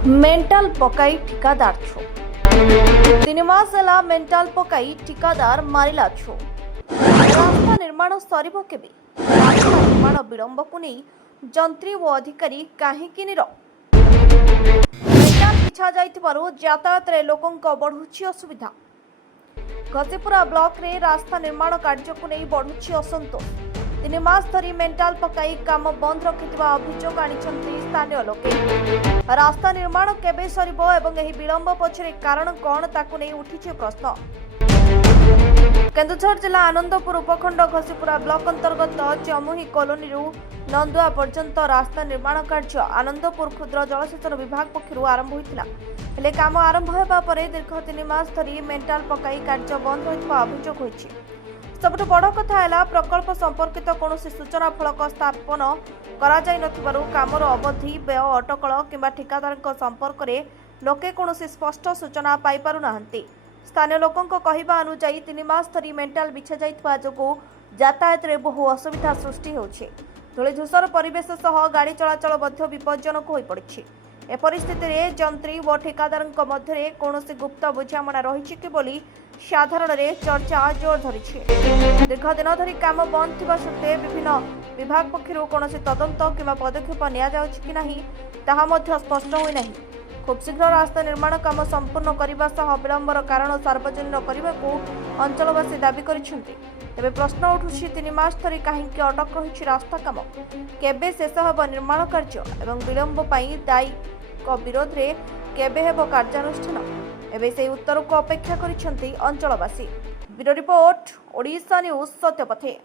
Mental पकाई ठिकादार छो 3 मास है मेंटल पकाई ठिकादार मारिला छो। रास्ता निर्माण सरिबो केबे? रास्ता निर्माण विलंब को नहीं जंत्री व अधिकारी काहेकि नीरव? मेंटल पिछा जाइथिबारु यातायात रे लोकंक बढ़ुछि असुविधा। घसीपुरा ब्लॉक रे रास्ता निर्माण कार्य को नहीं बढ़ुछि असंतोष। 3 मास धरी मेंटल पकाई काम बंद रखिथिबा अभियोग आनिछन्ति स्थानीय लोके। रास्ता निर्माण केबे सरिबो एवं एही विलंब पछरे कारण कोन ताकु नै उठिछि प्रश्न। केन्दुझर जिला आनंदपुर उपखंड घसीपुरा ब्लॉक अंतर्गत चमुही कॉलोनी नंदुआ पर्यंत रास्ता निर्माण कार्य आनंदपुर क्षुद्र जलसेचन विभाग पक्षरु आरंभ होइतिला। हेले काम आरंभ हेबा परे दीर्घ 3 मास धरी मेंटल पकाई कार्य बंद होइतबा अभियोग होइछि। सबुठ बड़ कथा है प्रकल्प संपर्कित कौन सूचना फलक स्थापन कर कामर अवधि व्यय अटकल किंबा ठिकादार संपर्क में लोके कौन स्पष्ट सूचना पाई पारु नाहंती। स्थानीय लोकों कहवा अनुजाई 3 मास धरी मेंटल बिछा जाइतबा जोगु यातायात रे बहु असुविधा सृष्टि होउछि। धूलिधूसर परिवेश सह गाड़ी चलाचल मध्य विपज्जनक होई पड़िछि। ए परिस्थिति रे जंत्री व ठिकादार मध्य कौनसी गुप्त बुझामणा रही कि बोली साधारण रे चर्चा जोर धरिछि। दीर्घ दिन धरी काम बंद थिबा सत्वे विभिन्न विभाग पक्षरु कौनसी तदंत किंबा पदक्षेप निया जाउछि कि नाही ताहा मध्य स्पष्ट होई नाही। खूब शीघ्र रास्ता निर्माण काम संपूर्ण करने सह विलंबर कारण सार्वजनीन करने को अंचलवासी दाबी करिसेंति। तेबे प्रश्न उठुछि 3 मास धरी काहेकि अटक रही रास्ता काम केबे शेष हेब निर्माण कार्य एवं विलंब पई दायी विरोध रे केबे हेब कार्यानुष्ठान एबे से उत्तर को अपेक्षा करिसेंति अंचलवासी। Bureau report Odisha news सत्यपथे।